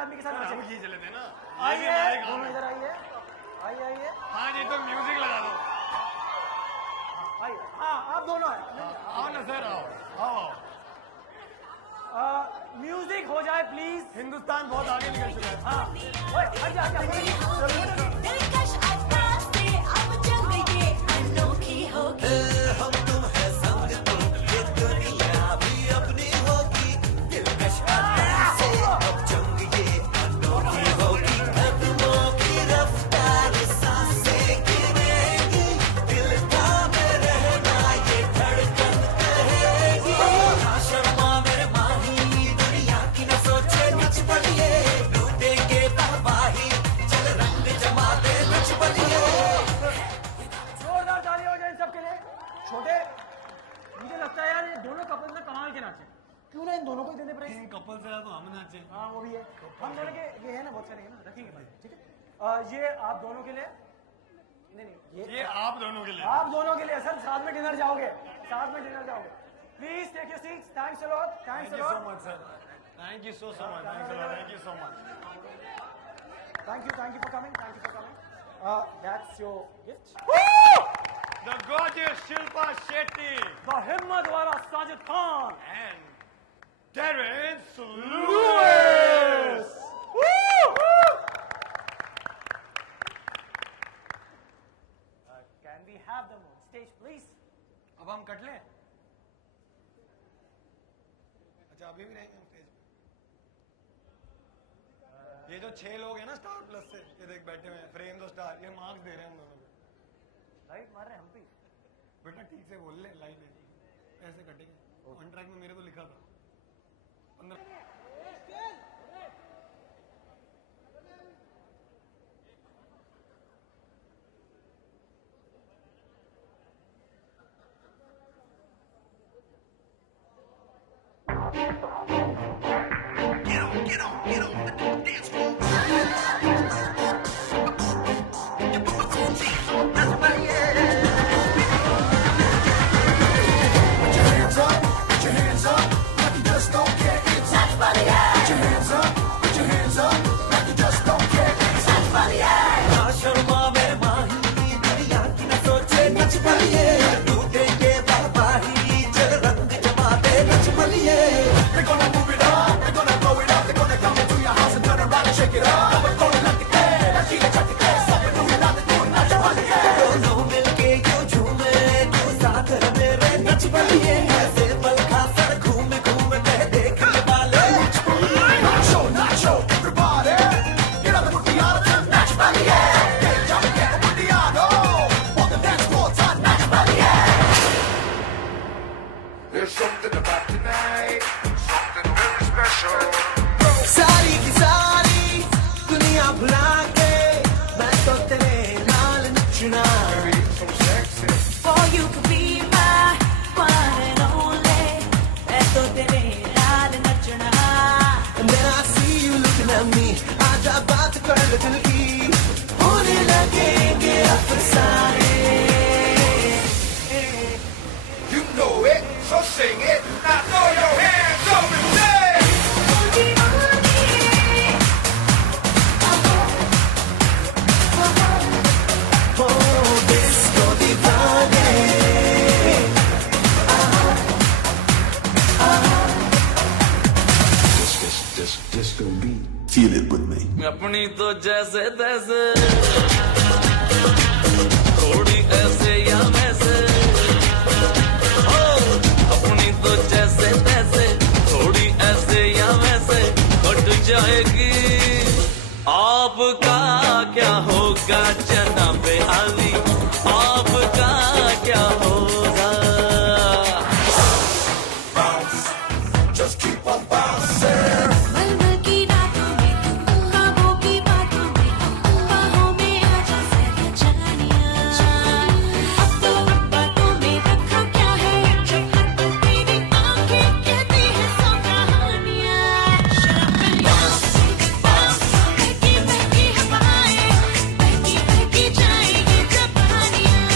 आदमी के साथ हम नाचेंगे। ये चले थे ना, आइए दोनों इधर आइए, आइए आइए। हाँ जी, तो म्यूजिक लगा दो। आइए, हाँ आप दोनों आए। आओ ना सर, आओ आओ। म्यूजिक हो जाए प्लीज। हिंदुस्तान बहुत आगे निकल चुका है। हाँ ओए, आजा आजा। दिलकश अंदाज से अब जंग ये अनोखी होगी। हम तुम है संग तुम, ये दुनिया भी अपनी होगी। दिलकश अंदाज से अब जंग ये अनोखी होगी। कदमों की रफ्तार सांसें गिरेगी। दिल थामे रहना ये धड़कन कहेगी। ना शर्मा मेरे माही, दुनिया की न सोचे नच पड़िए। लूटेंगे तबाही, चल रंग जमा दे नच पड़िए। जोरदार ताली हो जाए इन सबके लिए। छोटे, मुझे लगता है यार ये दोनों कपल्स ने कमाल के नाचे। क्यों ना इन दोनों को ही देने प्राइस? इन कपल से तो हम नाचे। हाँ वो भी है। हम दोनों के ये है ना, बहुत सारे है ना, रखेंगे बाद में, ठीक है। ये आप दोनों के लिए, नहीं नहीं ये आप दोनों के लिए। आप दोनों के लिए सर। साथ में डिनर जाओगे, साथ में डिनर जाओगे। Please take your seats. Thanks a lot, thanks thank a you so lot, much sir, thank you so much, thank you so much. Thank you for coming, thank you for coming. That's your gift. The gorgeous Shilpa Shetty the हिम्मत वाला Sajid Khan and Terence Lewis. Can we have them on stage please? अब हम cut लें? अच्छा अभी भी रहेंगे हम स्टेज पे। ये जो 6 लोग हैं ना स्टार प्लस से, ये देख बैठे हुए हैं, फ्रेम दो स्टार, ये मार्क्स दे रहे हैं हम दोनों को। राइट मार रहे हैं हम भी। बेटा ठीक से बोल ले, लाइन है ऐसे कटेंगे। ऑन ट्रैक में मेरे को लिखा था 15। ना शर्मा मेरे माही, दुनिया की न सोचे नच पड़िए। लूटेंगे तबाही, चल रंग जमा दे नच पड़िए। They're gonna move it up, they're gonna blow it up, they're gonna come into your house and turn around and shake it up. अब कौन लगते हैं, नचीले चटके, सब में तुम्हें लाते तू नच पड़िए। दोनों मिलके क्यों झूमे, क्यों साथ है मेरे नच पड़िए। ऐसे पल खासर घूम घूम के देखने वाले नच पड़िए। Nacho, nacho, everybody, get on the roof, the other turn, nach pड़िए। Get down, get up with the other, on the dance floor, turn, nach pड़िए। There's something about tonight, something very special. सारी की सारी दुनिया भुला के मैं तो तेरे नाल नचना। Baby, so sexy. For you to be my one and only, मैं तो तेरे नाल नचना। And then I see you looking at me, आजा बात कर ले दिल की, होने लगेंगे अफसाने। You know it, so sing it. Now throw your hands up and say. Oh, disco दीवाने। Disco beat. Feel it with me. अपनी तो जैसे तैसे, थोड़ी ऐसे या वैसे, हो अपनी तो जैसे तैसे, थोड़ी ऐसे या वैसे कट जाएगी। आपका क्या होगा जनाबे आली, आपका क्या होगा? Just keep on bouncing. मलमल की रातों में, ख्वाबों की बातों में, बाहों में आजा ज़रा जानिया। अब तो बातों में रखा क्या है, जो हर पल तेरी आंखें कहती हैं सौ कहानियाँ। शराब में बहकी बहकी हवाएं, बहकी बहकी जाएगी जवानियाँ।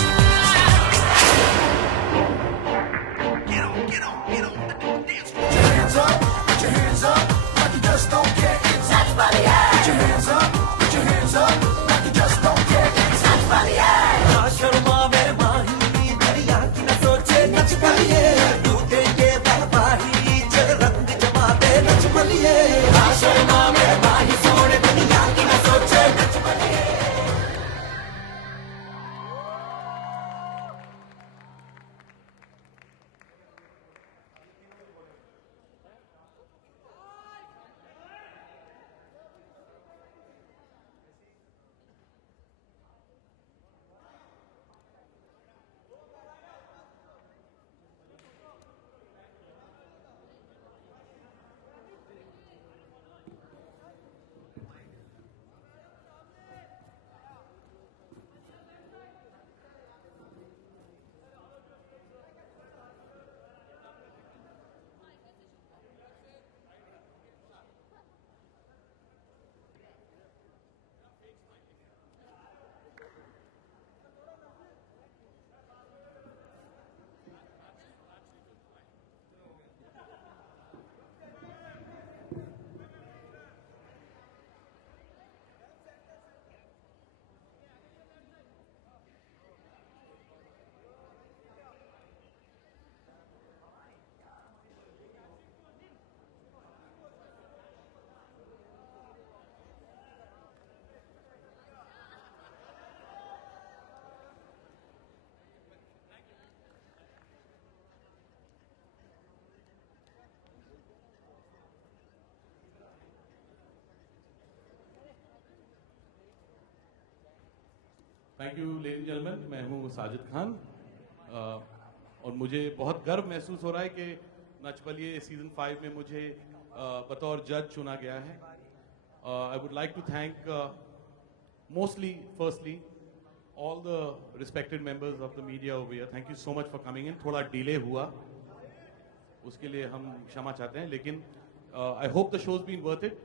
Thank you ladies and gentleman, मैं हूँ साजिद खान और मुझे बहुत गर्व महसूस हो रहा है कि नच बलिए सीजन 5 में मुझे बतौर जज चुना गया है. I would like to thank mostly firstly all the respected members of the media over here. Thank you so much for coming in. थोड़ा डिले हुआ, उसके लिए हम क्षमा चाहते हैं, लेकिन I hope the show's been worth it.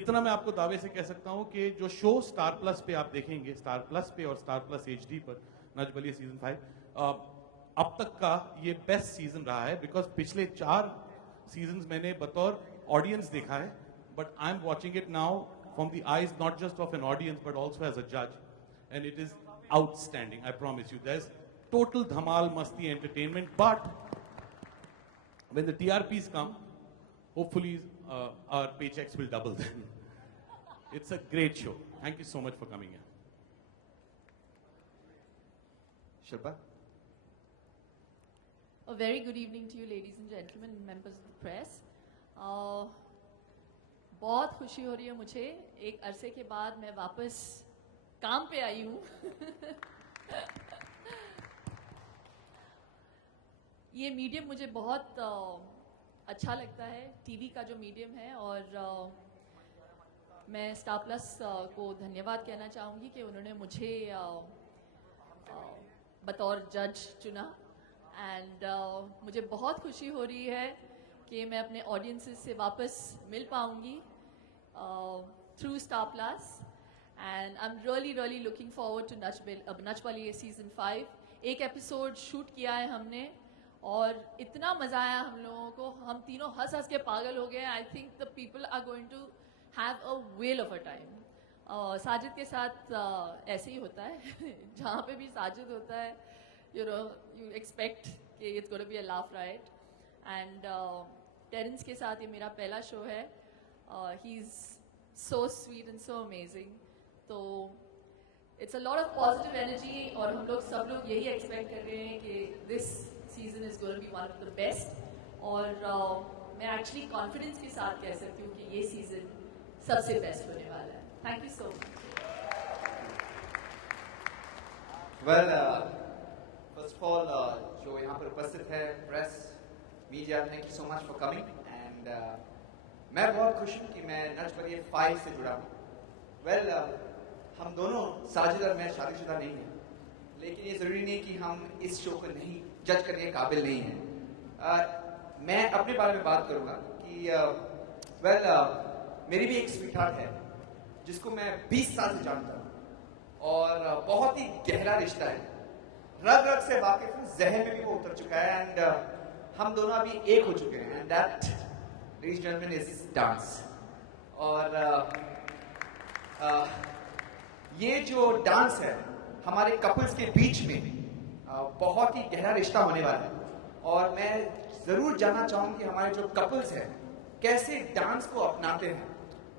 इतना मैं आपको दावे से कह सकता हूँ कि जो शो स्टार प्लस पे आप देखेंगे, स्टार प्लस पे और स्टार प्लस HD पर नच बलिए सीजन 5 अब तक का ये बेस्ट सीजन रहा है, बिकॉज पिछले 4 सीजन मैंने बतौर ऑडियंस देखा है, but I am watching it now from the eyes not just of an audience but also as a जज, and it is outstanding. I promise you, there's total dhamal masti entertainment, but when the TRPs come, hopefully our paychecks will double then. It's a great show. Thank you so much for coming here. Shilpa? A very good evening to you, ladies and gentlemen, members of the press. बहुत खुशी हो रही है मुझे, एक अरसे के बाद मैं वापस काम पे आई हूँ. ये मीडियम मुझे बहुत अच्छा लगता है, टीवी का जो मीडियम है, और मैं स्टार प्लस को धन्यवाद कहना चाहूँगी कि उन्होंने मुझे बतौर जज चुना. एंड मुझे बहुत खुशी हो रही है कि मैं अपने ऑडियंसेस से वापस मिल पाऊँगी through star plus. And I'm really looking forward to Nach Baliye season 5. एक एपिसोड शूट किया है हमने और इतना मज़ा आया हम लोगों को, हम तीनों हंस हंस के पागल हो गए. I think the people are going to have a well of a time. Sajid के साथ ऐसे ही होता है जहाँ पे भी साजिद होता है, you expect कि it's going to be a laugh riot. And Terence के साथ ये मेरा पहला शो है. He's so sweet and so amazing. तो it's a lot of positive energy, और हम लोग सब लोग यही एक्सपेक्ट कर रहे हैं कि this season is going to be one of the best. और मैं एक्चुअली कॉन्फिडेंस के साथ कह सकती हूँ कि ये सीजन सबसे बेस्ट होने वाला है. Thank you so much. Well, first of all जो यहाँ पर उपस्थित है, press, media, thank you so much for coming. And मैं बहुत खुश हूँ कि मैं नच बलिए 5 से जुड़ा हूँ. वेल, हम दोनों, साजिद और मैं, शादीशुदा नहीं हैं, लेकिन ये ज़रूरी नहीं कि हम इस शो को नहीं जज करने के काबिल नहीं हैं. मैं अपने बारे में बात करूँगा कि वेल, मेरी भी एक स्वीटहार्ट है जिसको मैं 20 साल से जानता हूँ, और बहुत ही गहरा रिश्ता है, रग रग से वाकिफ हूँ, जहन में भी वो उतर चुका है. एंड हम दोनों अभी एक हो चुके हैं, and that ladies and gentleman is dance. और ये जो डांस है हमारे कपल्स के बीच में बहुत ही गहरा रिश्ता होने वाला है, और मैं ज़रूर जानना चाहूँगा कि हमारे जो कपल्स हैं कैसे डांस को अपनाते हैं.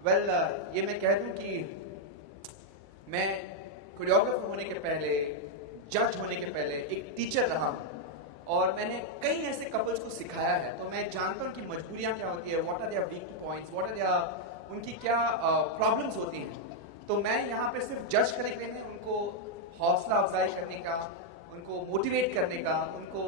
वेल, ये मैं कह दूँ कि मैं कोरियोग्राफर होने के पहले, जज होने के पहले एक टीचर रहा हूँ, और मैंने कई ऐसे कपल्स को सिखाया है. तो मैं जानता हूँ कि मजबूरियाँ क्या होती है, what are their weak points, what are their, उनकी क्या प्रॉब्लम्स होती हैं. तो मैं यहाँ पे सिर्फ जज करने के लिए नहीं, उनको हौसला अफजाई करने का, उनको मोटिवेट करने का, उनको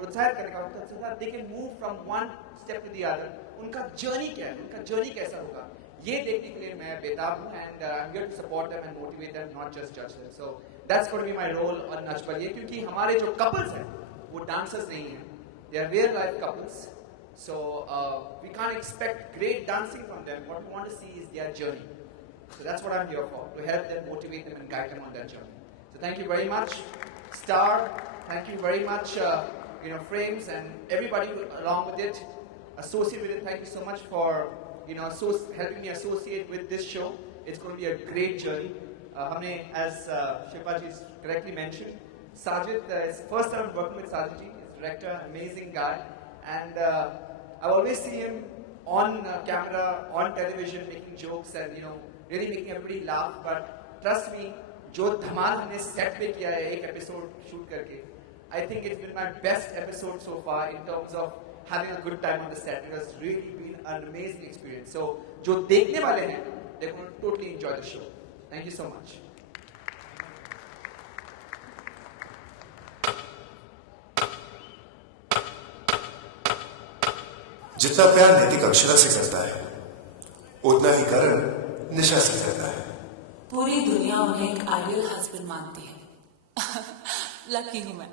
प्रोत्साहित करने का, so that they can move from one step to the other. उनका जर्नी क्या है, उनका जर्नी कैसा होगा, ये देखने के लिए मैं बेताब हूँ. And I am here to support them and motivate them, not just जज them. So that's going to be my role on Nach Baliye, क्योंकि हमारे जो कपल्स हैं वो डांसर्स नहीं हैं, they are real life couples. So we can't expect great dancing from them. What we want to see is their journey. So that's what I'm here for, to help them, motivate them, and guide them on their journey. So thank you very much, Star. Thank you very much, Frames, and everybody along with it, associate with it. Thank you so much for helping me associate with this show. It's going to be a great journey. हमने, as Shilpa ji correctly mentioned, Sajid is first time I'm working with Sajid ji. He's a director, amazing guy. And I always see him on camera, on television, making jokes and really making everybody laugh. But trust me, जो धमाल हमने set पे किया है एक episode shoot करके, I think it's been my best episode so far in terms of having a good time on the set. It has really been an amazing experience. So जो देखने वाले हैं, they're going to totally enjoy the show. Thank you so much. जितना प्यार नैतिक अक्षरा से करता है उतना ही करण निशा से करता है। पूरी दुनिया उन्हें एक आइडियल हस्बैंड मानती है। लकी हूं मैं,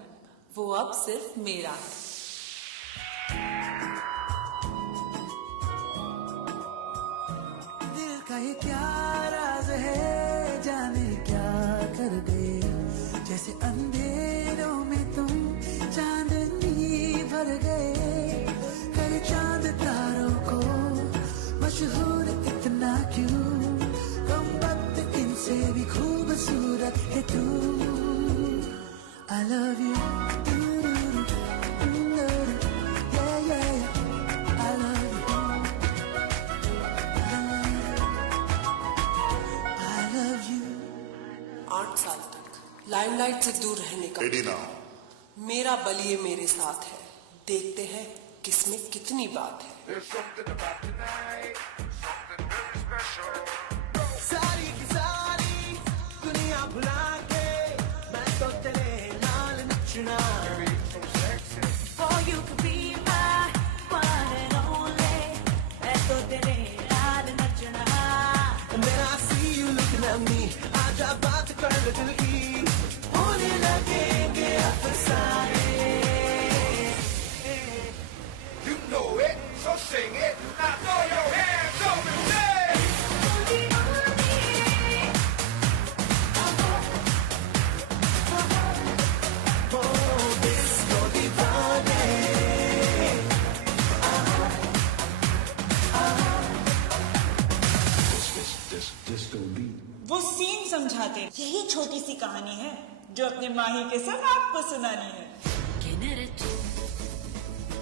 वो अब सिर्फ मेरा है। दिल का ये क्या राज है, जाने क्या कर गए, जैसे अंधेरों में तुम चांदनी भर गए। कर चांद तारों को मशहूर इतना क्यों, कम वक्त इनसे भी खूबसूरत है तू। I love you, yeah, yeah, I love you, I love you। 8 साल तक लाइमलाइट से दूर रहने का रेडी ना मेरा बलिए मेरे साथ है। देखते हैं किसमें कितनी बात है। There's something about tonight, something very special. सारी की सारी दुनिया भुला के मैं तो तेरे नाल नचना। Baby, you're so sexy. Oh, you could be my one and only, मैं तो तेरे नाल नचना। And then I see you looking at me, आजा बात कर ले दिल की, होने लगेंगे अफसाने। You know it, so sing it. Now throw your hands up and say. disco beat। वो सीन समझाते, यही छोटी सी कहानी है जो अपने माही के संग आपको सुनानी है। ¿Quién eres tú?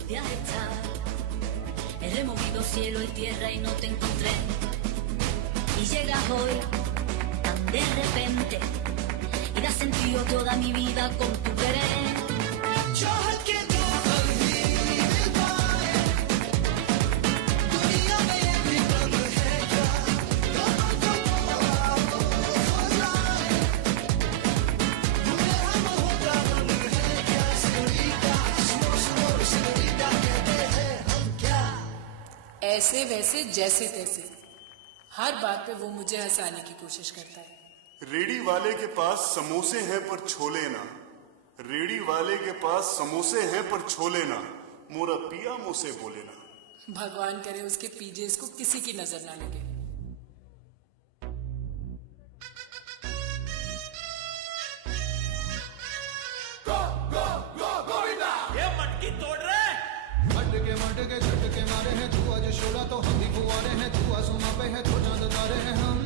Viaja, he removido cielo y tierra y no te encontré. Y llegas hoy tan de repente y das sentido toda mi vida con tu querer. चाहत के दो अलवीर पाए, दुनिया में ये भी गम है क्या, गमों को आपको हो जाए, तुम्हें हम होता गम है क्या, सेनोरिटा, सेनोरिटा कहते हैं हम क्या। ऐसे वैसे जैसे तैसे हर बात पे वो मुझे हंसाने की कोशिश करता है। रेडी वाले के पास समोसे हैं पर छोले ना, रेडी वाले के पास समोसे हैं पर छोले ना, मोरा पिया मुझसे बोले ना। भगवान करे उसके पीजेस को किसी की नजर ना लगे। ये मटकी तोड़ रहे, मटके झटके मारे हैं, तू आज शोला तो हम भी फुवारे हैं, तू आसमां पे है तो चांद तारे हैं हम।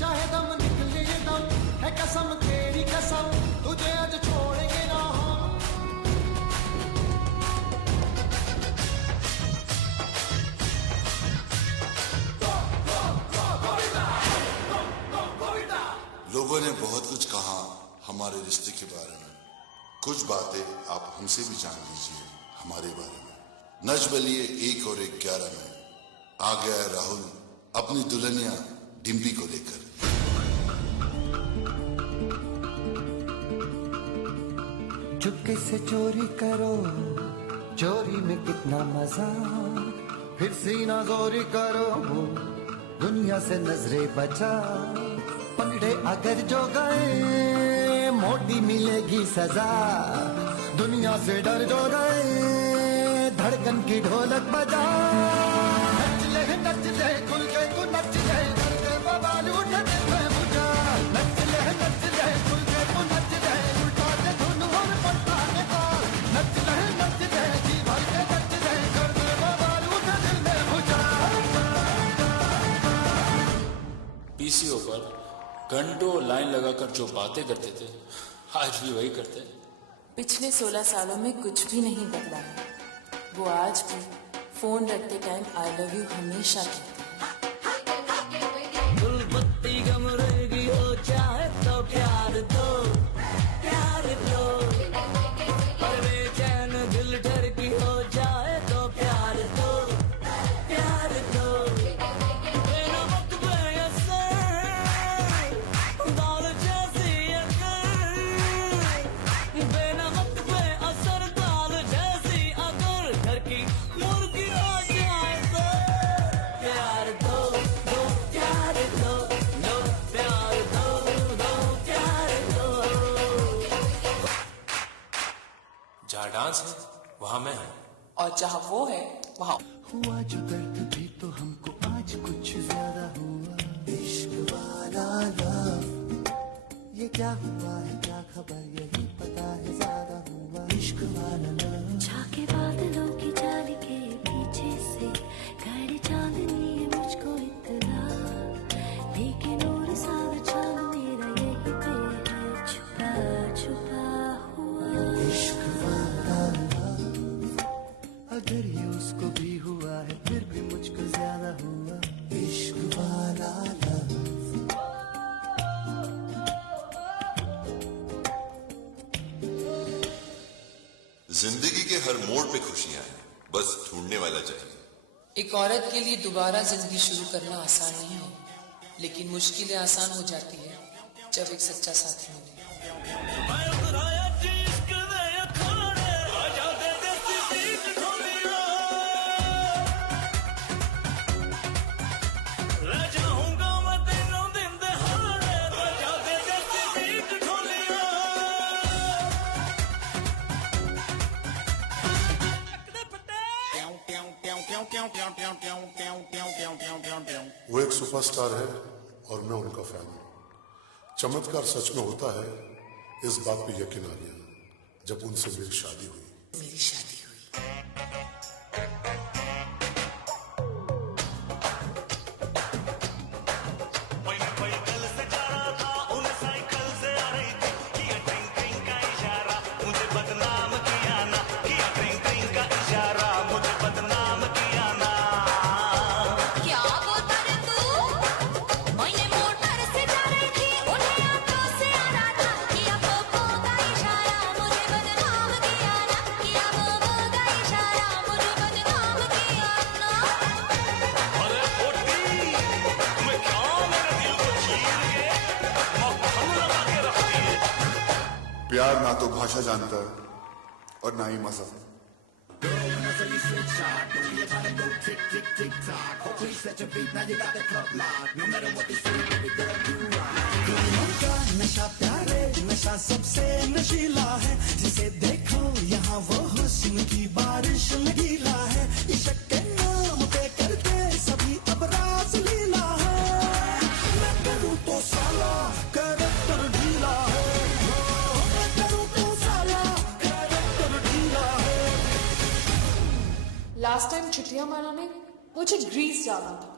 चाहे दम निकले ये दम है कसम तेरी कसम, तुझे आज छोड़ेंगे ना हम। लोगों ने बहुत कुछ कहा हमारे रिश्ते के बारे में, कुछ बातें आप हमसे भी जान लीजिए हमारे बारे में। नच बलिए 1 और 11 में आ गया है राहुल अपनी दुल्हनिया डिम्पी को लेकर। चुपके से चोरी करो, चोरी में कितना मजा, फिर सीना जोरी करो, दुनिया से नजरें बचा। पकड़े अगर जो गए मोटी मिलेगी सजा, दुनिया से डर जो गए धड़कन की ढोलक बजा। नच ले खुल के तू नच ले, करके बवाल उठे दे मुझा। नच ले खुल के तू नच ले, उल्टा दे धुन और पट्टा के ताल। नच ले जी भर के नच ले, कर दे बवाल उठे दिल में मुझा। पीसीओ पर घंटों लाइन लगाकर जो बातें करते थे आज भी वही करते हैं। पिछले 16 सालों में कुछ भी नहीं बदला है। वो आज भी फोन रखते टाइम आई लव यू हमेशा कहते हैं। गुलपत्ती गम रहेगी हो चाहे तो प्यार दो, प्यार दो। और बेचैन दिल डर की हो जाए तो प्यार दो, प्यार दो। बिना वक्त पे असर, दाल जैसी अगर, बिना वक्त पे असर दाल जैसी अगर। घर की डांस है वहां मैं हूं, और जहाँ वो है वहाँ हुआ जो दर्द भी तो हमको आज कुछ ज्यादा हुआ। इश्क वाला लव ये क्या हुआ है क्या खबर यही पता है ज्यादा हुआ। इश्क वाला लव झाके बादलों की जाली के पीछे से गाड़ी चांदनी है मुझको इतना, लेकिन और सारा चांद मेरा यही पे है छुपा छुपा हुआ। इश्क वाला लव अगर ये उसको भी हुआ है फिर भी मुझको ज्यादा हुआ। इश्क वाला लव जिंदगी के हर मोड़ पे खुशियां हैं, बस ढूंढने वाला चाहिए। एक औरत के लिए दोबारा जिंदगी शुरू करना आसान नहीं है, लेकिन मुश्किलें आसान हो जाती है जब एक सच्चा साथी मिले। वो एक सुपरस्टार है और मैं उनका फैन हूँ। चमत्कार सच में होता है इस बात पे यकीन आ गया जब उनसे मेरी शादी हुई। मेरी शादी प्यार ना तो भाषा जानता और ना ही मजा। नशा प्यारे नशा सबसे नशीला है, जिसे देखो यहाँ वो हुस्न की बारिश लगीला है। इश्क के नाम पे करते सभी अब रास लीला है। मैं करूँ तो साला कैरेक्टर ढीला है, मैं करूँ तो साला कैरेक्टर ढीला है। लास्ट टाइम छुट्टियां मनाने मुझे ग्रीस जाना था,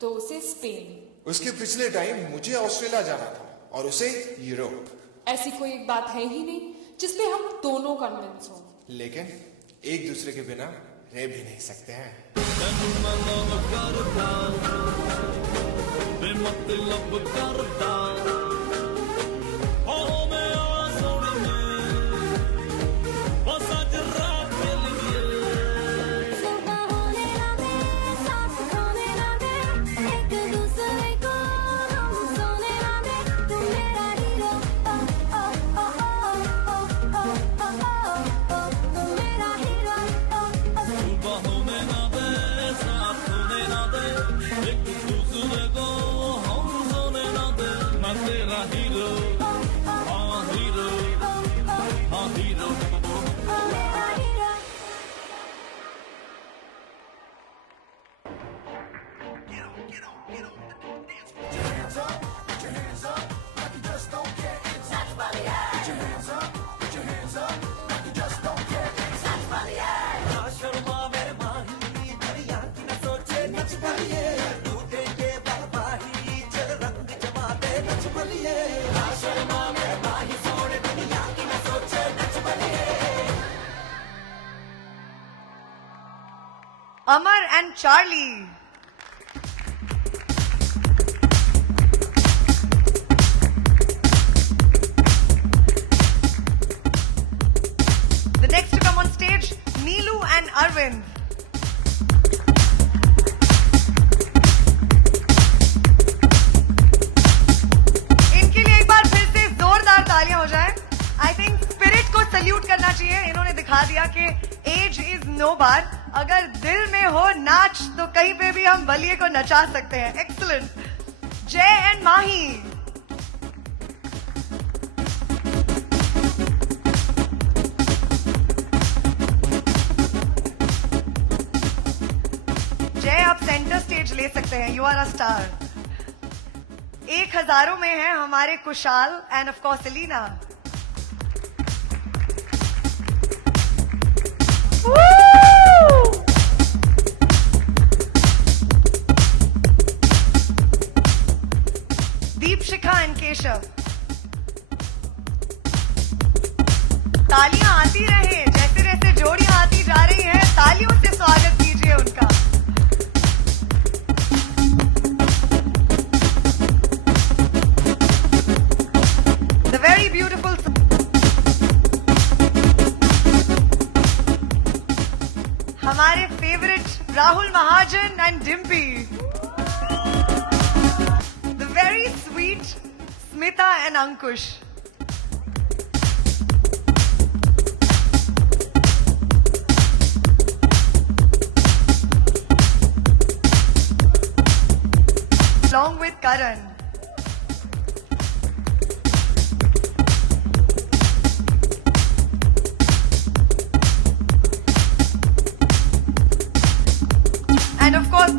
तो उसे स्पेन। उसके पिछले टाइम मुझे ऑस्ट्रेलिया जाना था और उसे यूरोप। ऐसी कोई एक बात है ही नहीं जिसपे हम दोनों कन्विंस हो। लेकिन एक दूसरे के बिना रह भी नहीं सकते हैं। Amar and Charlie. The next to come on stage, Neelu and Arvind. इनके लिए एक बार फिर से जोरदार तालियां हो जाएं। I think spirit को सल्यूट करना चाहिए। इन्होंने दिखा दिया कि एज इज नो बार। अगर दिल में हो नाच तो कहीं पे भी हम बलिए को नचा सकते हैं। एक्सीलेंट। जय एंड माही। स्टेज ले सकते हैं. You are a star. 1000 में है हमारे Kushal and of course Elina. Deepshikha and Keshav. तालियां आती रहे, जैसे जैसे जोड़ियां आती जा रही हैं, तालियों से स्वागत कीजिए उनका. The very beautiful. हमारे favourite Rahul Mahajan and Dimpy. The very sweet Smita and Ankush. Along with Karan. And of course,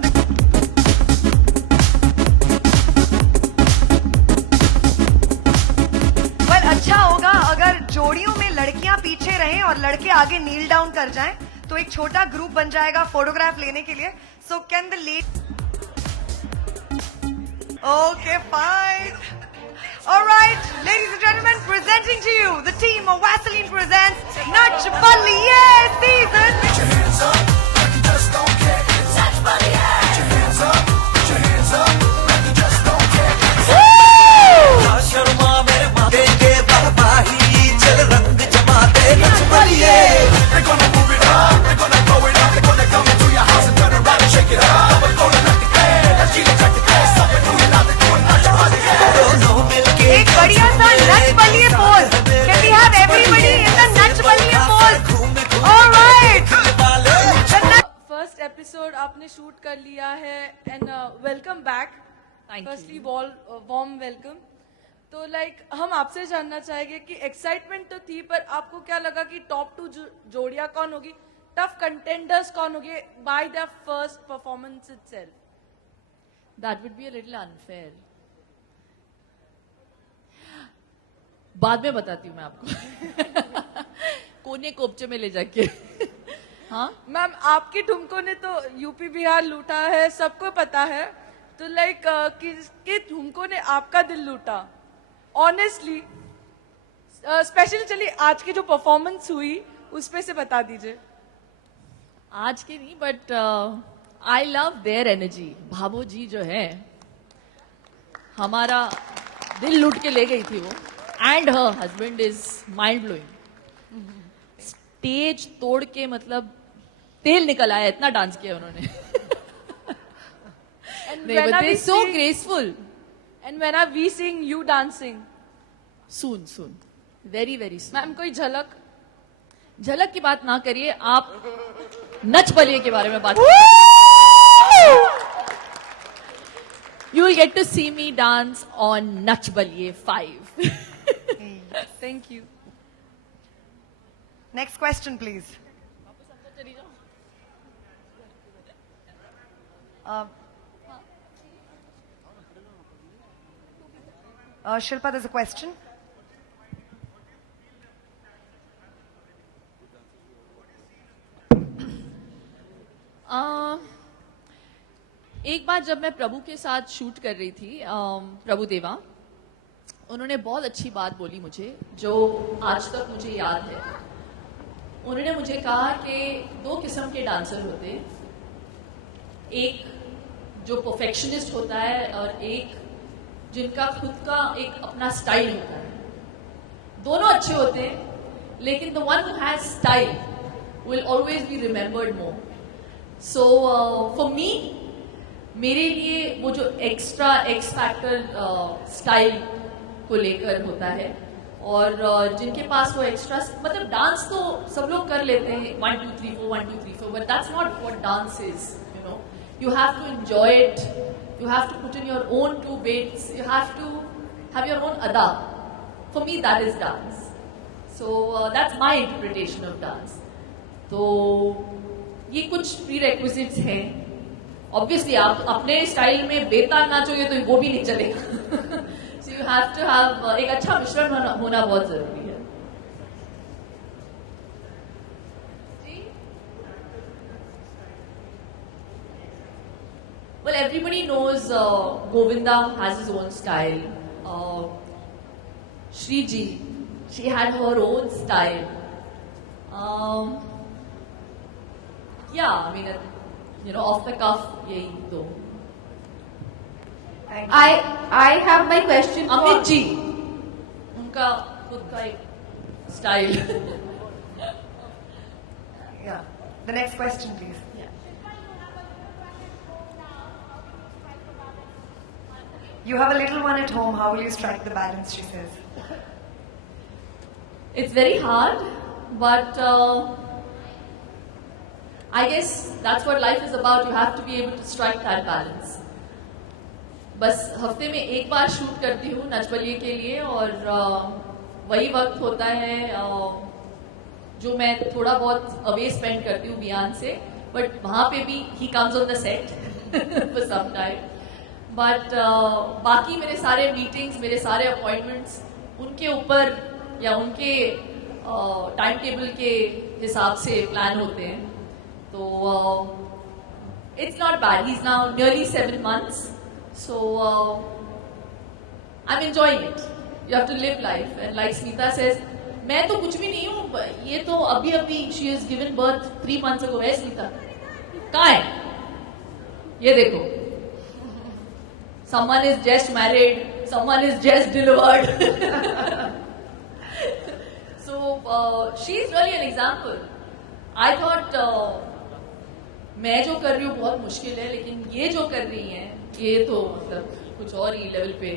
well, अच्छा होगा अगर जोड़ियों में लड़कियां पीछे रहें और लड़के आगे नील डाउन कर जाएं, तो एक छोटा ग्रुप बन जाएगा फोटोग्राफ लेने के लिए. So can the lady? Okay, fine. All right, ladies and gentlemen, presenting to you the team of Vaseline presents Nach Baliye season. Put your hands up, like you just don't care. It's Nach Baliye. Put your hands up, put your hands up, like you just don't care. Woo! ना शर्मा मेरे माँ देंगे बाबाही, चल रंग जमा दे Nach Baliye. They're gonna move it up, they're gonna throw it up, they're gonna come into your house and turn around and shake it up. We're gonna let the care, let's get it, check the care, stop it, do it, not the do it, Nach Baliye. दोनों मिलके एक बढ़िया सा Nach Baliye pose. Can we have everybody in the Nach Baliye pose? All right. First episode आपने shoot कर लिया है and welcome back. Firstly warm welcome. तो हम आपसे जानना चाहेंगे कि एक्साइटमेंट तो थी, पर आपको क्या लगा कि टॉप 2 जोड़ियां कौन होगी, टफ कंटेंडर्स कौन होंगे by the first performance itself? That would be a little unfair. बाद में बताती हूँ मैं आपको. कोने कोपचे में ले जाके. हाँ मैम, आपकी ठुमकों ने तो यूपी बिहार लूटा है, सबको पता है. तो किसके ठुमकों ने आपका दिल लूटा ऑनेस्टली? स्पेशली चलिए आज की जो परफॉर्मेंस हुई उस पे से बता दीजिए. आज की नहीं, but I love their energy. Bhabho ji जो है, हमारा दिल लूट के ले गई थी वो. And her husband is mind blowing. Stage तोड़ के मतलब तेल निकल आया, इतना डांस किया उन्होंने. So graceful. And when are we seeing you dancing? Soon soon, very very soon. Ma'am कोई झलक? झलक की बात ना करिए आप, नच बलिए के बारे में बात. You will get to see me dance on Nach Baliye 5. Thank you. Next question, please. Shilpa, there's a question. एक बार जब मैं प्रभु के साथ शूट कर रही थी, प्रभु देवा, उन्होंने बहुत अच्छी बात बोली मुझे, जो आज तक मुझे याद है. उन्होंने मुझे कहा कि 2 किस्म के डांसर होते हैं. एक जो परफेक्शनिस्ट होता है और एक जिनका खुद का एक अपना स्टाइल होता है. दोनों अच्छे होते हैं, लेकिन the one who has style will always be remembered more. So for me, मेरे लिए वो जो एक्स्ट्रा एक्स फैक्टर स्टाइल को लेकर होता है, और जिनके पास वो एक्स्ट्रा, मतलब डांस तो सब लोग कर लेते हैं 1 2 3 4 1 2 3 4, but that's not what dance is. You have to enjoy it. You have to put in your own 2 beats. You have to have your own ada. For me, that is dance. So that's my interpretation of dance. तो ये कुछ prerequisites हैं, obviously आप अपने style में बेताल नाचोगे तो वो भी नहीं चलेगा. So you have to have एक अच्छा मिश्रण होना बहुत जरूरी है. Well, everybody knows Govinda has his own style. Shriji, she had her own style. Yeah, I mean, off the cuff, yahi do. I have my question for Amit ji, उनका खुद का एक style. Yeah. The next question, please. You have a little one at home. How will you strike the balance? She says. It's very hard, but I guess that's what life is about. You have to be able to strike that balance. बस हफ्ते में एक बार shoot करती हूँ नच बलिए के लिए और वही वक्त होता है जो मैं थोड़ा बहुत अवे स्पेंड करती हूँ बियान से, बट वहाँ पे भी he comes on the set for some time. But बाकी मेरे सारे मीटिंग्स, मेरे सारे अपॉइंटमेंट्स उनके ऊपर या उनके टाइम टेबल के हिसाब से प्लान होते हैं. तो it's not bad. He is now nearly 7 months, so I am enjoying it. You have to live life and like Smita says, मैं तो कुछ भी नहीं हूँ, ये तो अभी अभी she is given birth 3 months ago. है स्मिता? कहाँ है? ये देखो. Someone is just married, someone is just delivered. So she's really an example. I thought मैं जो कर रही हूँ बहुत मुश्किल है, लेकिन ये जो कर रही हैं ये तो मतलब कुछ और ही लेवल पे.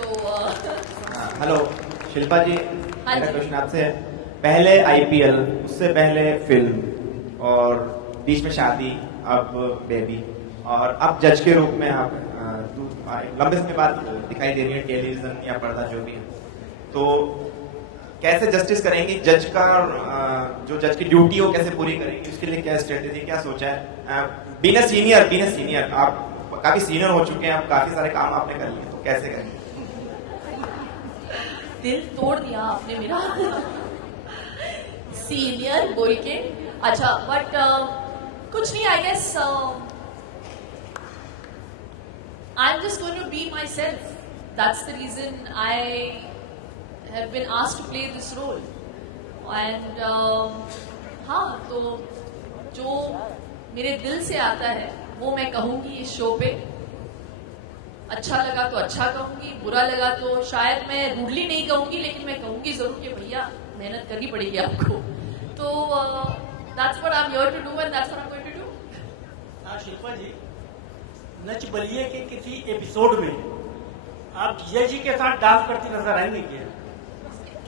तो हेलो शिल्पा जी, मेरा क्वेश्चन आपसे है. पहले IPL, उससे पहले फिल्म और बीच में शादी, अब बेबी, और अब जज के रूप में आप लंबे समय बाद दिखाई दे रही है टेलीविजन या पर्दा जो भी है. तो कैसे जस्टिस करेंगी जज का, जो जज की ड्यूटी हो कैसे पूरी करेंगी, उसके लिए क्या स्ट्रेटेजी, क्या सोचा है? बीइंग सीनियर, आप काफी सीनियर हो चुके हैं, आप काफी सारे काम आपने कर लिए, तो कैसे करेंगे? दिल तोड़ दिया आपने मेरा. सीनियर बोल के. अच्छा, बट कुछ नहीं. I guess I'm just going to be myself. That's the reason I have been asked to play this role. And हाँ, तो जो मेरे दिल से आता है वो मैं कहूँगी इस शो पे. अच्छा लगा तो अच्छा कहूँगी, बुरा लगा तो शायद मैं रूडली नहीं कहूँगी, लेकिन मैं कहूँगी जरूर कि भैया मेहनत करनी पड़ेगी आपको. तो that's what I'm here to do and that's what I'm going to do. Shilpa जी, नच बलिए के किसी एपिसोड में आप जीजा जी के साथ डांस करती नजर आएंगे क्या?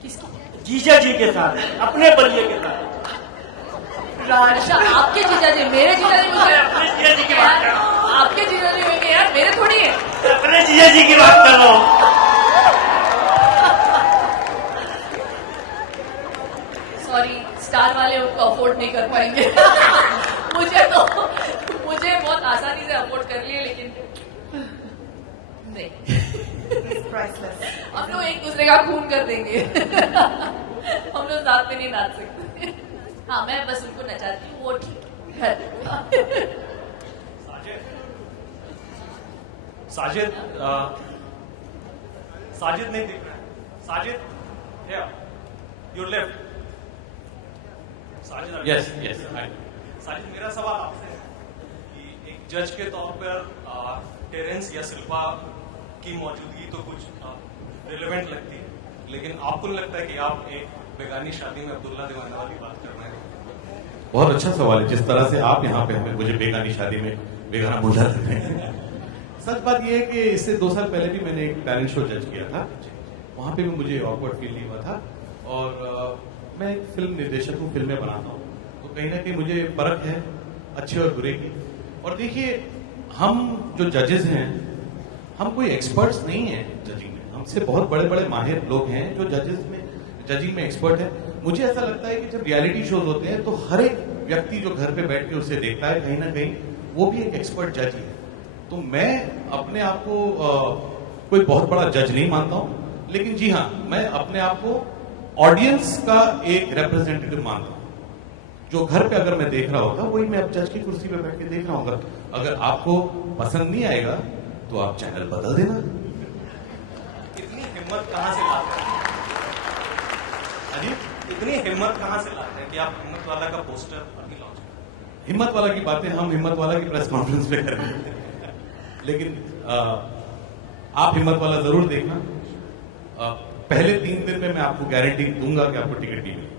किसको? जीजा जी के साथ, अपने बलिए के साथ. अच्छा, आपके जीजा जी? मेरे जीजा जी? अपने जीजा जी की बात कर रहा हूँ. आपके जीजा जी होंगे यार, मेरे थोड़ी है. अपने जीजा जी की बात कर रहा हूँ. सॉरी, स्टार वाले उनको अफोर्ड नहीं कर पाएंगे. मुझे बहुत आसानी से अफोर्ड कर लिए, लेकिन नहीं. हम लोग एक दूसरे का खून कर देंगे. हम लोग साथ में नहीं नाच सकते. हाँ, मैं बस उनको नचाती हूँ, वो ठीक है. साजिद नहीं दिख रहा है. Sajid, your left. Sajid, yes. Sajid, मेरा सवाल आपसे है कि एक जज के तौर पर टेरेंस या शिल्पा की मौजूदगी तो कुछ रिलेवेंट लगती है, लेकिन आपको नहीं लगता है कि आप एक बेगानी शादी में अब्दुल्ला दीवाना वाली बात कर रहे हैं? बहुत अच्छा सवाल है. जिस तरह से आप यहाँ पे हमें मुझे बेगानी शादी में बेगाना बुझा देते हैं. सच बात यह है कि इससे 2 साल पहले भी मैंने एक टैलेंट शो जज किया था. वहां पे भी मुझे ऑकवर्ड फील नहीं हुआ था. और मैं एक फिल्म निर्देशक हूँ, फिल्में बनाता हूँ, तो कहीं ना कहीं मुझे फर्क है अच्छे और बुरे की. और देखिए, हम जो जजेस हैं, हम कोई एक्सपर्ट्स नहीं हैं जजिंग में. हमसे बहुत बड़े बड़े माहिर लोग हैं जो जजिंग में एक्सपर्ट है. मुझे ऐसा लगता है कि जब रियलिटी शोज होते हैं तो हर एक व्यक्ति जो घर पे बैठ के उसे देखता है कहीं ना कहीं वो भी एक एक्सपर्ट जज ही है। तो मैं अपने आप को कोई बहुत बड़ा जज नहीं मानता हूं, लेकिन जी हाँ, मैं अपने आप को ऑडियंस का एक रिप्रेजेंटेटिव मानता हूं। जो घर पे अगर मैं देख रहा होगा वही मैं अब जज की कुर्सी पे बैठ के देख रहा होगा। अगर आपको पसंद नहीं आएगा तो आप चैनल बदल देना। इतनी हिम्मत कहाँ से लाते हैं? इतनी हिम्मत कहाँ से लाते हैं कि आप हिम्मत वाला का पोस्टर अभी लॉन्च करें? हिम्मत वाला की बातें हम हिम्मत वाला की प्रेस कॉन्फ्रेंस में कर रहे हैं, लेकिन आप हिम्मत वाला जरूर देखना। पहले 3 दिन में मैं आपको गारंटी दूंगा कि आपको टिकट नहीं मिलेगी।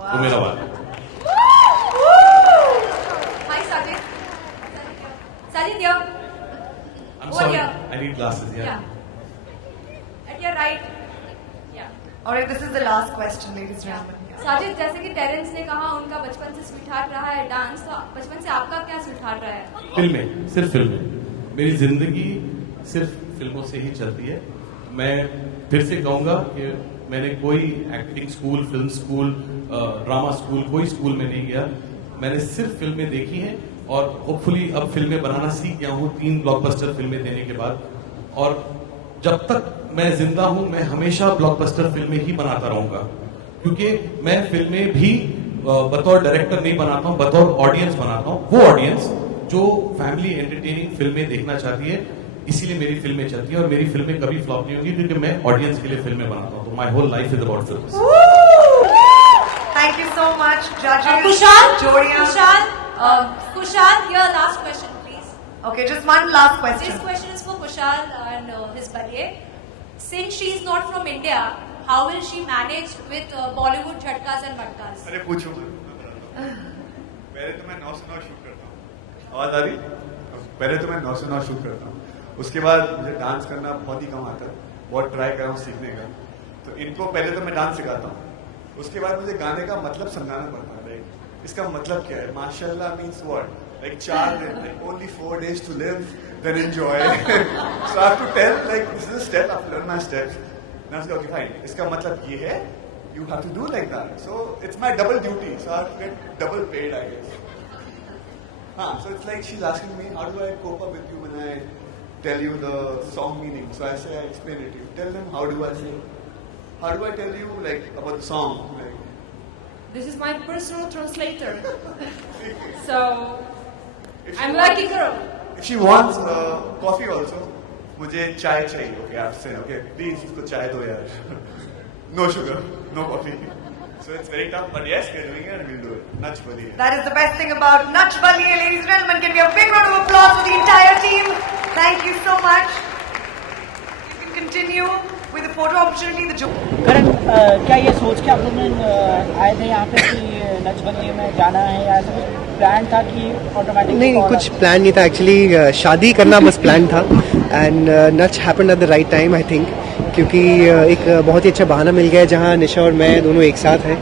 वो मेरा वादा है। Hi, Sajid. Sajid, here. I'm Over sorry, here. I need glasses. Yeah. At your right. Yeah. Alright, this is the last question, ladies and gentlemen. Sajid, जैसे कि टेरेंस ने कहा उनका बचपन से स्वीटहार्ट रहा है डांस, तो बचपन से आपका क्या स्वीटहार्ट रहा है? फिल्में, सिर्फ फिल्में। मेरी जिंदगी सिर्फ फिल्मों से ही चलती है। मैं फिर से कहूंगा कि मैंने कोई acting school, film school, drama school, कोई स्कूल में नहीं गया। मैंने सिर्फ फिल्में देखी हैं और होपफुली अब फिल्में बनाना सीख गया हूँ 3 ब्लॉकबस्टर फिल्में देने के बाद। और जब तक मैं जिंदा हूं मैं हमेशा ब्लॉकबस्टर फिल्में ही बनाता रहूंगा, क्योंकि मैं फिल्में भी बतौर डायरेक्टर नहीं बनाता हूं, बतौर ऑडियंस बनाता हूं। वो ऑडियंस जो फैमिली एंटरटेनिंग फिल्में देखना चाहती है, इसीलिए मेरी फिल्में चलती हैं और मेरी फिल्में कभी फ्लॉप नहीं होंगी, क्योंकि मैं ऑडियंस के लिए फिल्में बनाता हूं। तो my whole life is about films. Thank you so much, judges. Kushal, Jodia. Kushal, your last question, please. Okay, just one last question. This question is for Kushal and his buddy. Since she is not from India, how will she manage with Bollywood झटकास and मटकास? अरे पूछो। पहले तो मैं 9 से 9 shoot करता हूँ। आवाज आ रही? पहले तो मैं 9 से 9 शूट करता हूँ। उसके बाद मुझे डांस करना बहुत ही कम आता है, बहुत ट्राई कर रहा हूँ सीखने का। तो इनको पहले तो मैं डांस सिखाता हूँ, उसके बाद मुझे गाने का मतलब समझाना पड़ता है। लाइक इसका मतलब क्या है? माशाल्लाह मीन्स व्हाट? लाइक 4 दिन, like only 4 days to live, then enjoy. So I have to tell like this is a step. I have to learn my steps. Now I say okay fine. इसका मतलब ये है. You have to do like that. So it's my double duty. So I have to get double paid, I guess. So it's like she's asking me, how do I cope up with you when I tell you the song meaning? So I say, I explain it to you. Tell them, how do I say? How do I tell you like about the song? Like, This is my personal translator. So, I'm lucky girl. if she wants coffee also, मुझे चाय चाहिए. Okay, I say, okay, please इसको चाय दो यार. No sugar, no coffee. So it's very tough, but yes, we're doing it and we'll do it. Nach Baliye. That is the best thing about Nach Baliye, ladies and gentlemen. Can we have a big round of applause for the entire team? Thank you so much. You can continue with the photo opportunity. करण, क्या ये सोच के आप लोग आए थे यहाँ पे कि नच बलिए में जाना है, या ऐसा कुछ प्लान था कि ऑटोमेटिक? नहीं, कुछ प्लान नहीं था एक्चुअली। शादी करना बस प्लान था and Nach happened at the right time I think, क्योंकि एक बहुत ही अच्छा बहाना मिल गया है जहाँ निशा और मैं दोनों एक साथ हैं।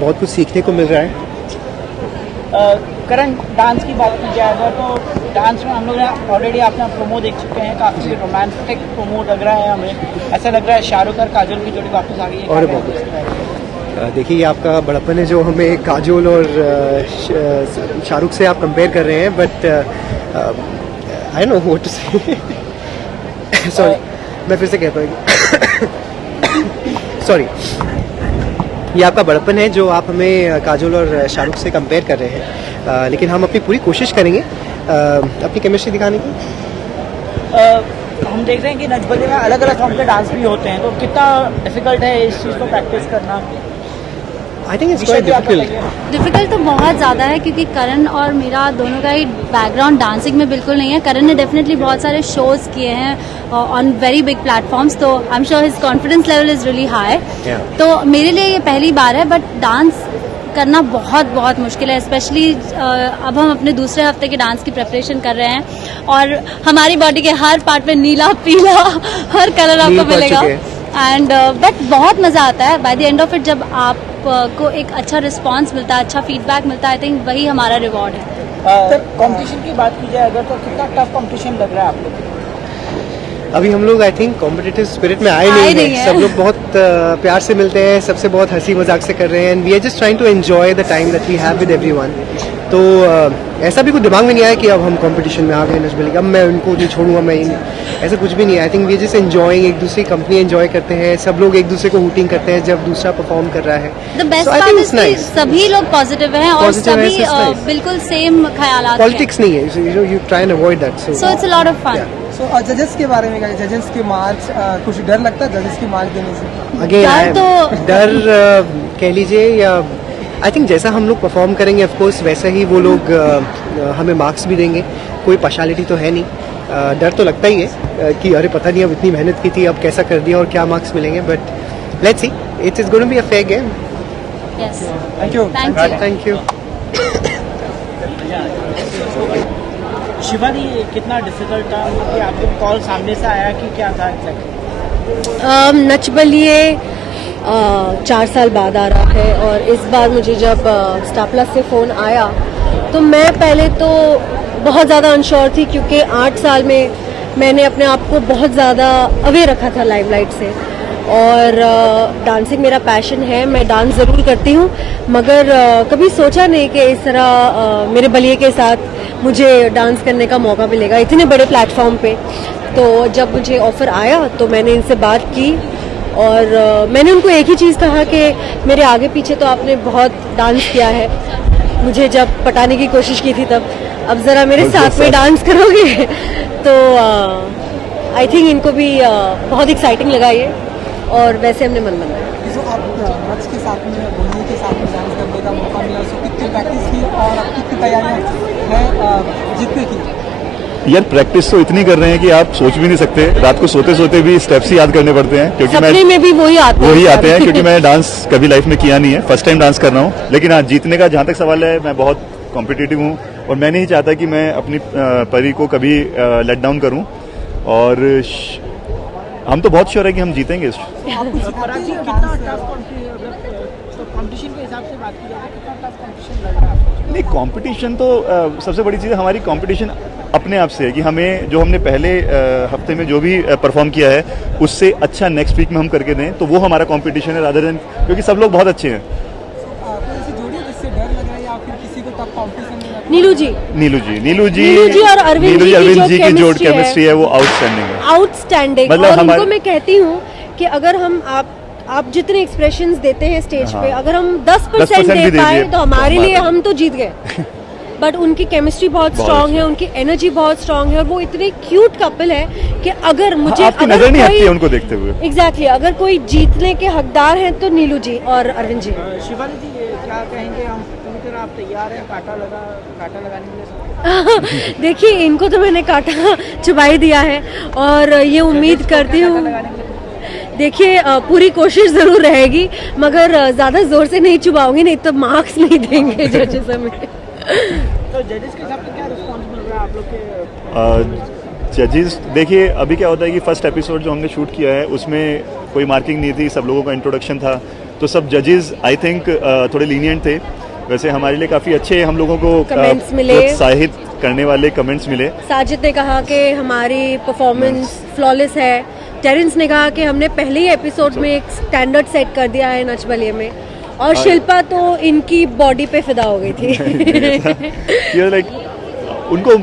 बहुत कुछ सीखने को मिल रहा है। करण, डांस की बात की जाए अगर तो डांस में हम लोग ऑलरेडी आपने प्रोमो देख चुके हैं, काफ़ी रोमांटिक प्रोमो लग रहा है हमें। ऐसा लग रहा है शाहरुख और काजोल की जोड़ी वापस आ गई है। और बहुत देखिए, आपका बड़प्पन है जो हमें काजोल और शाहरुख से आप कंपेयर कर रहे हैं, but I don't know what to say. Sorry, मैं फिर से कहता हूँ सॉरी। ये आपका बड़प्पन है जो आप हमें काजोल और शाहरुख से कंपेयर कर रहे हैं, लेकिन हम अपनी पूरी कोशिश करेंगे अपनी केमिस्ट्री दिखाने की। हम देख रहे हैं कि नच बलिए में अलग अलग फॉर्म के डांस भी होते हैं, तो कितना डिफिकल्ट है इस चीज़ को प्रैक्टिस करना? I think it's quite difficult. Difficult तो बहुत ज़्यादा है, क्योंकि करण और मेरा दोनों का ही बैकग्राउंड डांसिंग में बिल्कुल नहीं है। करण ने डेफिनेटली बहुत सारे शोज़ किए हैं ऑन वेरी बिग प्लेटफॉर्म्स, तो I am sure his confidence level is really high. तो मेरे लिए ये पहली बार है, बट डांस करना बहुत बहुत मुश्किल है, स्पेशली अब हम अपने दूसरे हफ्ते के डांस की प्रिपरेशन कर रहे हैं और हमारी बॉडी के हर पार्ट में नीला पीला हर कलर आपको मिलेगा। एंड बट बहुत मज़ा आता है by the end of it, जब आपको एक अच्छा रिस्पांस मिलता है, अच्छा फीडबैक मिलता है। आई थिंक वही हमारा रिवॉर्ड है। कंपटीशन की बात की जाए अगर, तो कितना टफ कंपटीशन लग रहा है आप लोग? अभी हम लोग आई थिंक कॉम्पिटिटिव स्पिरिट में आए नहीं हैं। सब लोग बहुत प्यार से मिलते हैं, सबसे बहुत हंसी मजाक से कर रहे हैं, and we are just trying to enjoy the time that we have with everyone. तो ऐसा भी कुछ दिमाग में नहीं आया कि अब हम कंपटीशन में आ गए नच बलिए, अब मैं उनको नहीं छोड़ूंगा, मैं ऐसा कुछ भी नहीं है। I think we are just enjoying, एक दूसरे की कंपनी एंजॉय करते हैं, सब लोग एक दूसरे को हूटिंग करते हैं जब दूसरा परफॉर्म कर रहा है। The best part is कि सभी लोग पॉजिटिव हैं और सभी बिल्कुल सेम ख्यालात हैं। पॉलिटिक्स नहीं है, you try and avoid that, so it's a lot of fun. So जजेस के बारे में, जजेस के मार्क्स, कुछ डर लगता है जजेस के मार्क्स देने से? अगेन डर कह लीजिए, या आई थिंक जैसा हम लोग परफॉर्म करेंगे ऑफ कोर्स वैसा ही वो लोग हमें मार्क्स भी देंगे, कोई पार्शियलिटी तो है नहीं। डर तो लगता ही है कि अरे पता नहीं अब इतनी मेहनत की थी, अब कैसा कर दिया और क्या मार्क्स मिलेंगे, but let's see, it is going to be a fair game. Yes, thank you. Thank you. Shiva di, कितना डिफिकल्ट था कि आपको कॉल सामने से आया कि क्या था एग्जैक्टली? नच बलिए 4 साल बाद आ रहा है, और इस बार मुझे जब स्टार प्लस से फ़ोन आया तो मैं पहले तो बहुत ज़्यादा अनश्योर थी, क्योंकि 8 साल में मैंने अपने आप को बहुत ज़्यादा अवे रखा था लाइमलाइट से, और डांसिंग मेरा पैशन है, मैं डांस ज़रूर करती हूँ, मगर कभी सोचा नहीं कि इस तरह मेरे बलिए के साथ मुझे डांस करने का मौका मिलेगा इतने बड़े प्लेटफॉर्म पे। तो जब मुझे ऑफ़र आया तो मैंने इनसे बात की, और मैंने उनको एक ही चीज़ कहा कि मेरे आगे पीछे तो आपने बहुत डांस किया है, मुझे जब पटाने की कोशिश की थी तब, अब ज़रा मेरे साथ में डांस करोगे? तो आई थिंक इनको भी बहुत एक्साइटिंग लगा ये, और वैसे हमने मन बनाया। जो आप नच के साथ में, बोलिए के साथ में डांस करने का मौका मिला, उसको कितनी प्रैक्टिस की और अब कितनी तैयारियाँ हैं जीतने की? यार प्रैक्टिस तो इतनी कर रहे हैं कि आप सोच भी नहीं सकते, रात को सोते सोते भी स्टेप्स ही याद करने पड़ते हैं, क्योंकि सपने में भी वही आते हैं क्योंकि मैं डांस कभी लाइफ में किया नहीं है, फर्स्ट टाइम डांस कर रहा हूँ। लेकिन हाँ, जीतने का जहाँ तक सवाल है, मैं बहुत कॉम्पिटिटिव हूँ, और मैं नहीं चाहता कि मैं अपनी परी को कभी लेट डाउन करूँ, और हम तो बहुत श्योर है कि हम जीतेंगे। कंपटीशन के हिसाब से बात की जाए, कितना टफ कंपटीशन लग रहा है? नहीं, कंपटीशन तो सबसे बड़ी चीज़ हमारी कंपटीशन अपने आप से है कि हमें जो हमने पहले हफ्ते में जो भी परफॉर्म किया है उससे अच्छा नेक्स्ट वीक में हम करके दें, तो वो हमारा कंपटीशन है, रादर देन, क्योंकि सब लोग बहुत अच्छे हैं। नीलू जी और अरविंद जी की जो केमिस्ट्री है वो आउटस्टैंडिंग आउटस्टैंडिंग। और उनको मैं कहती हूँ कि अगर हम आप जितने एक्सप्रेशंस देते हैं स्टेज पे, अगर हम 10% दे पाए तो हमारे लिए हम तो जीत गए। बट उनकी केमिस्ट्री बहुत स्ट्रांग है, उनकी एनर्जी बहुत स्ट्रांग है, और वो इतने क्यूट कपल है कि अगर मुझे आपकी नजर नहीं हटती है उनको देखते हुए। एग्जैक्टली, अगर कोई जीतने के हकदार हैं तो नीलू जी और अरविंद जी। शिवानी जी, क्या कहेंगे हम, आप तैयार हैं कांटा लगाने के लिए? देखिए, इनको तो मैंने कांटा चुबा ही दिया है, और ये उम्मीद करती हूँ, देखिए पूरी कोशिश जरूर रहेगी, मगर ज्यादा जोर से नहीं चुबाऊंगी, नहीं तो मार्क्स नहीं देंगे जजेस हमें। तो जजेस के हिसाब से क्या रिस्पॉन्स मिल रहा है आप लोग के? जजेस, देखिए अभी क्या होता है कि फर्स्ट एपिसोड जो हमने शूट किया है उसमें कोई मार्किंग नहीं थी, सब लोगों का इंट्रोडक्शन था, तो सब जजेस आई थिंक थोड़े लीनियंट थे। वैसे हमारे लिए काफी अच्छे हम लोगों को प्रोत्साहित करने वाले कमेंट्स मिले। साजिद ने कहा कि हमारी परफॉर्मेंस फ्लॉलेस है, टेरेंस ने कहा कि हमने पहले ही एपिसोड में एक स्टैंडर्ड सेट कर दिया है नच बलिए में, और शिल्पा तो इनकी बॉडी पे फिदा हो गई थी।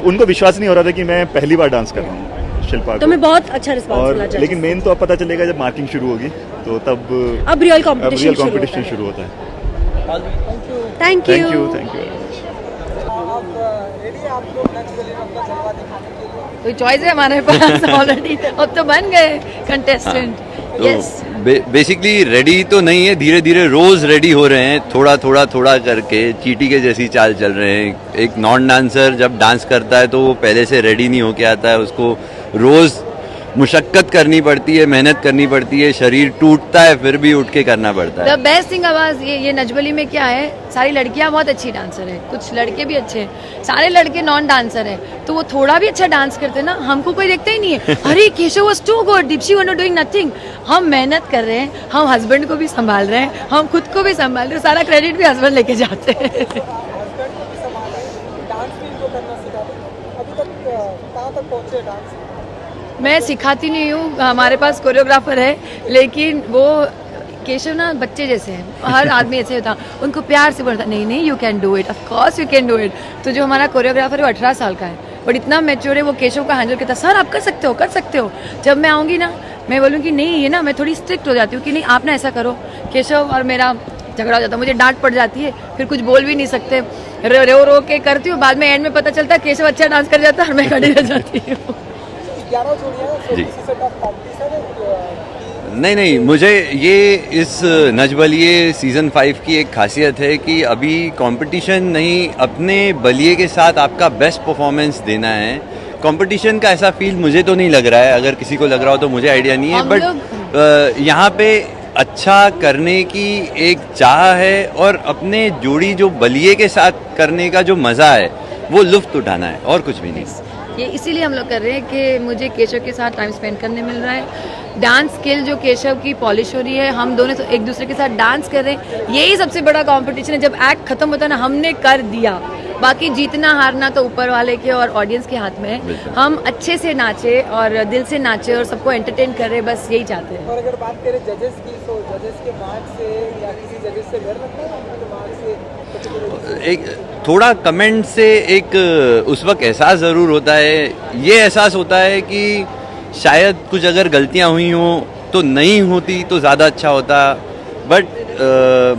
उनको विश्वास नहीं हो रहा था कि मैं पहली बार डांस कर रहा हूँ शिल्पा तो मैं बहुत अच्छा रिस्पॉन्स मिला। लेकिन मेन तो अब पता चलेगा जब मार्किंग शुरू होगी, तो तब अब रियल कंपटीशन शुरू होता है। Thank you. कोई चॉइस है हमारे पास ऑलरेडी, अब तो बन गए कंटेस्टेंट। यस, बेसिकली रेडी तो नहीं है, धीरे धीरे रोज रेडी हो रहे हैं, थोड़ा करके चींटी के जैसी चाल चल रहे हैं। एक नॉन डांसर जब डांस करता है तो वो पहले से रेडी नहीं होके आता है, उसको रोज मुशक्कत करनी पड़ती है, मेहनत करनी पड़ती है, शरीर टूटता है फिर भी उठ के करना पड़ता है। द बेस्ट थिंग आवाज ये नच बलिए में क्या है, सारी लड़कियां बहुत अच्छी डांसर है, कुछ लड़के भी अच्छे हैं, सारे लड़के नॉन डांसर है, तो वो थोड़ा भी अच्छा डांस करते हैं ना, हमको कोई देखता ही नहीं है, अरे Keshav was too good, Deepshi were not doing nothing. हम मेहनत कर रहे हैं, हम हस्बैंड को भी संभाल रहे हैं, हम खुद को भी संभाल रहे हैं, सारा क्रेडिट भी हस्बैंड लेके जाते हैं। मैं सिखाती नहीं हूँ, हमारे पास कोरियोग्राफर है, लेकिन वो केशव ना बच्चे जैसे हैं, हर आदमी ऐसे होता, उनको प्यार से बोलता नहीं नहीं you can do it, of course you can do it. तो जो हमारा कोरियोग्राफर है वो 18 साल का है, बट इतना मैच्योर है, वो केशव का हैंडल करता, सर आप कर सकते हो कर सकते हो। जब मैं आऊँगी ना मैं बोलूँगी नहीं ये ना, मैं थोड़ी स्ट्रिक्ट हो जाती हूँ कि नहीं आप ना ऐसा करो। केशव और मेरा झगड़ा हो जाता है, मुझे डांट पड़ जाती है, फिर कुछ बोल भी नहीं सकते, रो रो के करती हूँ, बाद में एंड में पता चलता है केशव अच्छा डांस कर जाता है और मैं खड़ी रह जाती हूँ। जी नहीं, मुझे ये इस नच बलिए सीज़न 5 की एक खासियत है कि अभी कंपटीशन नहीं, अपने बलिए के साथ आपका बेस्ट परफॉर्मेंस देना है। कंपटीशन का ऐसा फील मुझे तो नहीं लग रहा है, अगर किसी को लग रहा हो तो मुझे आइडिया नहीं है, बट यहाँ पे अच्छा करने की एक चाह है और अपने जोड़ी जो बलिए के साथ करने का जो मज़ा है वो लुत्फ़ उठाना है और कुछ भी नहीं। ये इसीलिए हम लोग कर रहे हैं कि मुझे केशव के साथ टाइम स्पेंड करने मिल रहा है, डांस स्किल जो केशव की पॉलिश हो रही है, हम दोनों एक दूसरे के साथ डांस कर रहे हैं, यही सबसे बड़ा कंपटीशन है। जब एक्ट खत्म होता है ना हमने कर दिया, बाकी जीतना हारना तो ऊपर वाले के और ऑडियंस के हाथ में है। हम अच्छे से नाचे और दिल से नाचे और सबको एंटरटेन कर रहे हैं, बस यही चाहते हैं। और अगर बात करें जजेस की, तो जजेस के मार्क्स से या किसी जजेस से डर लगता है एक थोड़ा कमेंट से एक उस वक्त एहसास ज़रूर होता है, ये एहसास होता है कि शायद कुछ अगर गलतियां हुई हों तो नहीं होती तो ज़्यादा अच्छा होता, बट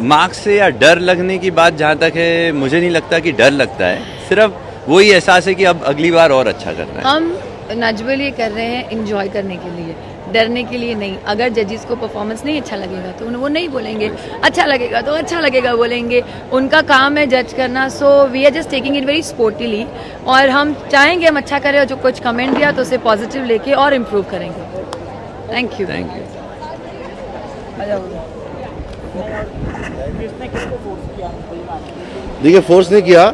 मार्क्स से या डर लगने की बात जहाँ तक है, मुझे नहीं लगता कि डर लगता है, सिर्फ वही एहसास है कि अब अगली बार और अच्छा करना है। हम नच बलिए कर रहे हैं एंजॉय करने के लिए, डरने के लिए नहीं। अगर जजेस को परफॉर्मेंस नहीं अच्छा लगेगा तो वो नहीं बोलेंगे, अच्छा लगेगा तो अच्छा लगेगा बोलेंगे, उनका काम है जज करना। So we are just taking it very sportively और हम चाहेंगे हम अच्छा करें और जो कुछ कमेंट दिया तो उसे पॉजिटिव लेके और इम्प्रूव करेंगे। Thank you. Thank you. देखिए फोर्स नहीं किया,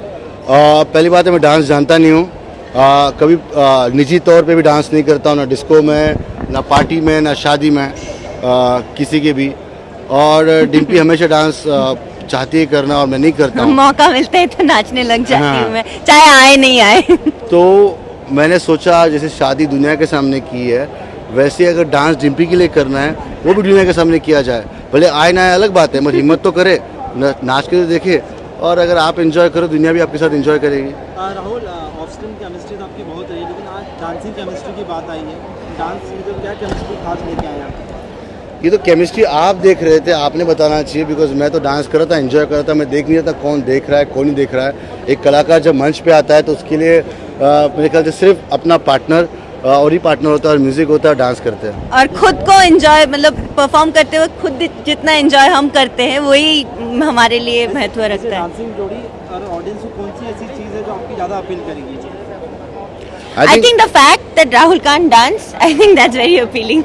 पहली बात है मैं डांस जानता नहीं हूँ, कभी निजी तौर पे भी डांस नहीं करता हूँ, ना डिस्को में ना पार्टी में ना शादी में किसी के भी, और डिम्पी हमेशा डांस चाहती है करना और मैं नहीं करता हूँ। मौका मिलता है तो नाचने लग जाती हूँ मैं, चाहे आए नहीं आए। तो मैंने सोचा जैसे शादी दुनिया के सामने की है, वैसे अगर डांस डिम्पी के लिए करना है वो भी दुनिया के सामने किया जाए, भले आए ना आए अलग बात है, मगर हिम्मत तो करे, नाच के देखे, और अगर आप एंजॉय करो दुनिया भी आपके साथ एंजॉय करेगी। राहुल, ऑफ स्क्रीन केमिस्ट्री तो आपकी बहुत रही है, लेकिन आज डांसिंग केमिस्ट्री की बात आई है, डांस में तो क्या केमिस्ट्री खास लेके आए आप? ये तो केमिस्ट्री आप देख रहे थे, आपने बताना चाहिए, बिकॉज मैं तो डांस कर रहा था, एंजॉय कर रहा था, मैं देख नहीं रहा था कौन देख रहा है कौन नहीं देख रहा है। एक कलाकार जब मंच पे आता है तो उसके लिए मेरे ख्याल से सिर्फ अपना पार्टनर और ही पार्टनर होता है और म्यूजिक होता है, डांस करते हैं और खुद को एंजॉय, मतलब परफॉर्म करते हुए खुद जितना एंजॉय हम करते हैं वही हमारे लिए महत्व रखता है। डांसिंग जोड़ी और ऑडियंस को कौन सी ऐसी चीज़ है जो आपकी ज़्यादा अपील करेगी? I think the fact that Rahul can't dance, I think that's very appealing.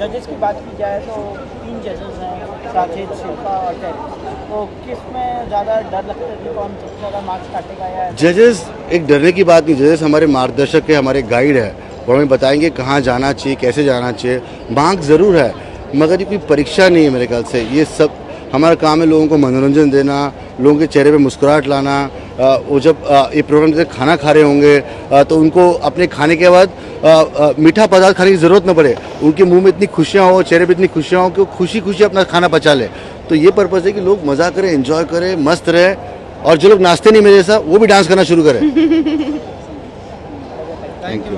जजेस की बात की जाए तो 3 जजेस हैं, साजिद, शिल्पा और टेरी, तो किस में ज़्यादा डर लगता है कि कौन सबसे ज़्यादा मार्क्स काटेगा? या जजेस एक डरने की बात नहीं, जजेस हमारे मार्गदर्शक है, हमारे गाइड है, वो हमें बताएंगे कहाँ जाना चाहिए, कैसे जाना चाहिए। मार्क्स ज़रूर है मगर ये कोई परीक्षा नहीं है मेरे ख्याल से, ये सब हमारा काम है लोगों को मनोरंजन देना, लोगों के चेहरे पे मुस्कुराहट लाना। वो जब ये प्रोग्राम जैसे खाना खा रहे होंगे तो उनको अपने खाने के बाद मीठा पदार्थ खाने की ज़रूरत न पड़े, उनके मुंह में इतनी खुशियाँ हो, चेहरे पे इतनी खुशियाँ हो कि वो खुशी खुशी अपना खाना पचा ले। तो ये पर्पज़ है कि लोग मज़ा करें, एंजॉय करें, मस्त रहे, और जो लोग नाचते नहीं मेरे जैसा वो भी डांस करना शुरू करें। Thank you.